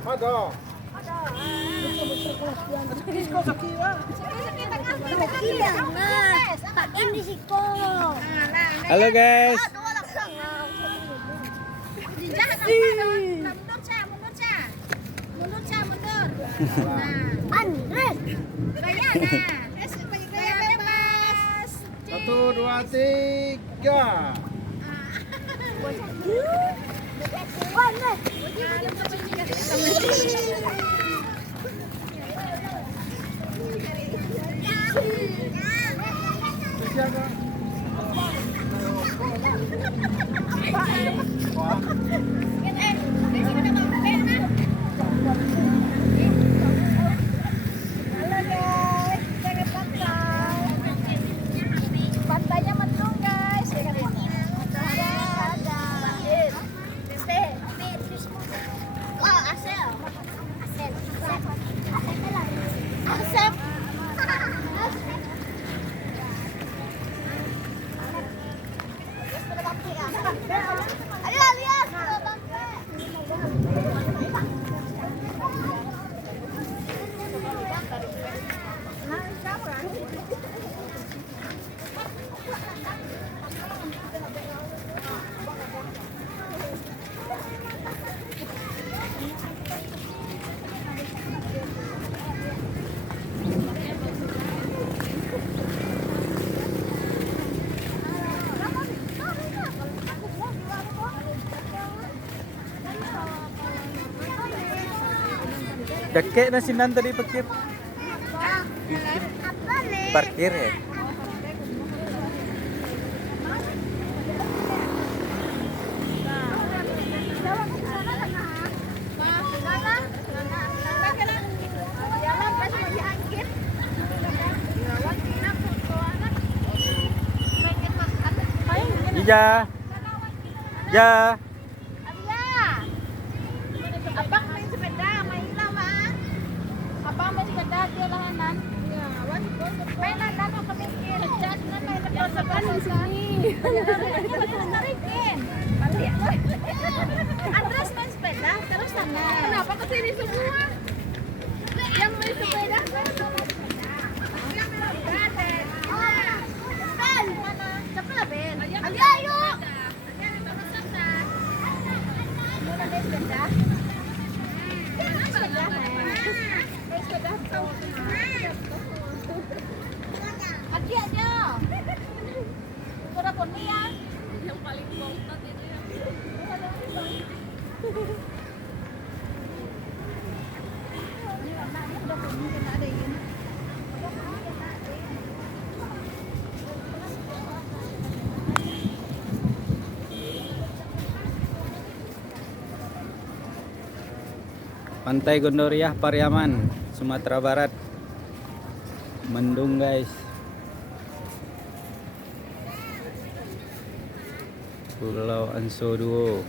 Ada. Halo guys. Satu, dua, tiga. Pantainya mendung guys. Asep. Ayo lihat. Dake na sinan tadi parkir. Parkir ya. Iya. Ya. Abang main sepeda, main lama. Abang main sepeda dia lahanan. Ya, mainan dan aku mikir. Jangan main sepeda di sini. Tarikin. Andres main sepeda terus sana. Kenapa ke sini semua? Yang main sepeda kan sama sepeda. Yang main sepeda. Ben, mana? Cepet Ben. Ayo ayo. Mau naik sepeda? Adi aja. Udah poni ya. Yang paling bontot itu ya. Pantai Gondoriah, Pariaman, Sumatera Barat. Mendung guys. Pulau Anso Duo.